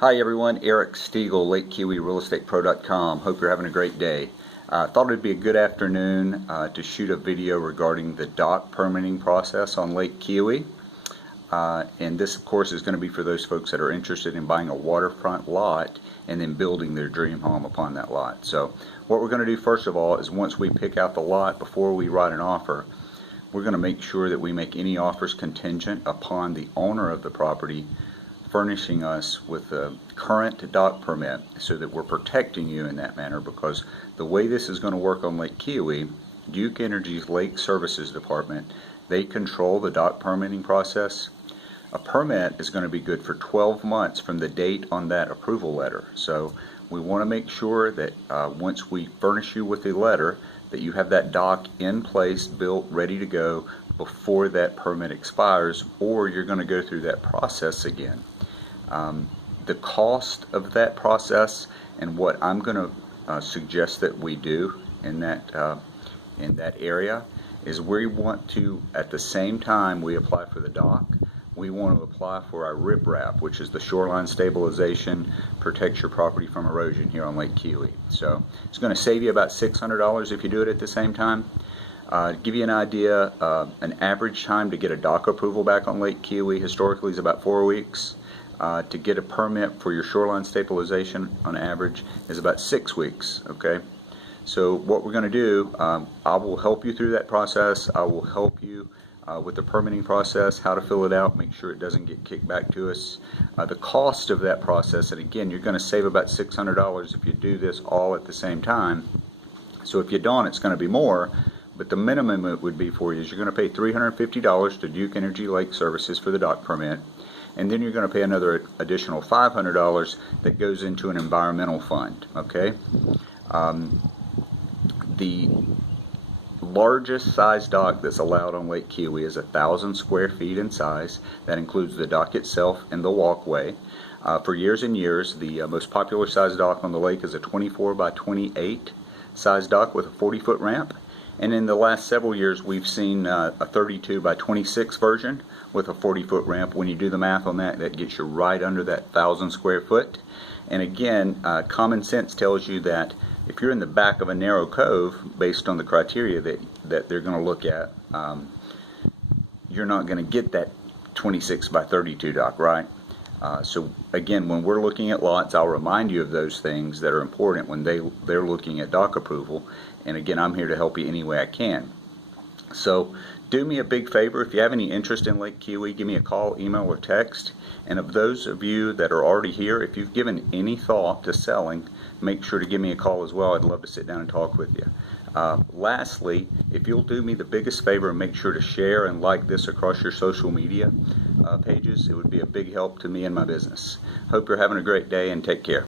Hi everyone, Eric Stiegel, Lake Keowee RealEstatePro.com. Hope you're having a great day. Thought it'd be a good afternoon to shoot a video regarding the dock permitting process on Lake Keowee. And this of course is going to be for those folks that are interested in buying a waterfront lot and then building their dream home upon that lot. So what we're going to do first of all is once we pick out the lot, before we write an offer, we're going to make sure that we make any offers contingent upon the owner of the property furnishing us with a current dock permit, so that we're protecting you in that manner, because the way this is going to work on Lake Keowee, Duke Energy's Lake Services Department, they control the dock permitting process. A permit is going to be good for 12 months from the date on that approval letter. So we want to make sure that once we furnish you with the letter, that you have that dock in place, built, ready to go before that permit expires, or you're going to go through that process again. The cost of that process and what I'm going to suggest that we do in that area is we want to, at the same time we apply for the dock, we want to apply for our riprap, which is the shoreline stabilization, protects your property from erosion here on Lake Keowee. So it's going to save you about $600 if you do it at the same time. To give you an idea, an average time to get a dock approval back on Lake Keowee historically is about 4 weeks. To get a permit for your shoreline stabilization on average is about 6 weeks. Okay, so what we're going to do, I will help you through that process. I will help you with the permitting process, how to fill it out, make sure it doesn't get kicked back to us. The cost of that process, and again, you're going to save about $600 if you do this all at the same time. So if you don't, it's going to be more. But the minimum it would be for you is you're going to pay $350 to Duke Energy Lake Services for the dock permit, and then you're going to pay another additional $500 that goes into an environmental fund. Okay, the largest size dock that's allowed on Lake Keowee is 1,000 square feet in size. That includes the dock itself and the walkway. For years and years, the most popular size dock on the lake is a 24 by 28 size dock with a 40-foot ramp. And in the last several years, we've seen a 32 by 26 version with a 40-foot ramp. When you do the math on that, that gets you right under that 1,000 square foot. And again, common sense tells you that if you're in the back of a narrow cove, based on the criteria that they're going to look at, you're not going to get that 26 by 32 dock, right? So again, when we're looking at lots, I'll remind you of those things that are important when they're looking at dock approval. And again, I'm here to help you any way I can. So do me a big favor. If you have any interest in Lake Keowee, give me a call, email, or text. And of those of you that are already here, if you've given any thought to selling, make sure to give me a call as well. I'd love to sit down and talk with you. Lastly, if you'll do me the biggest favor and make sure to share and like this across your social media pages, it would be a big help to me and my business. Hope you're having a great day, and take care.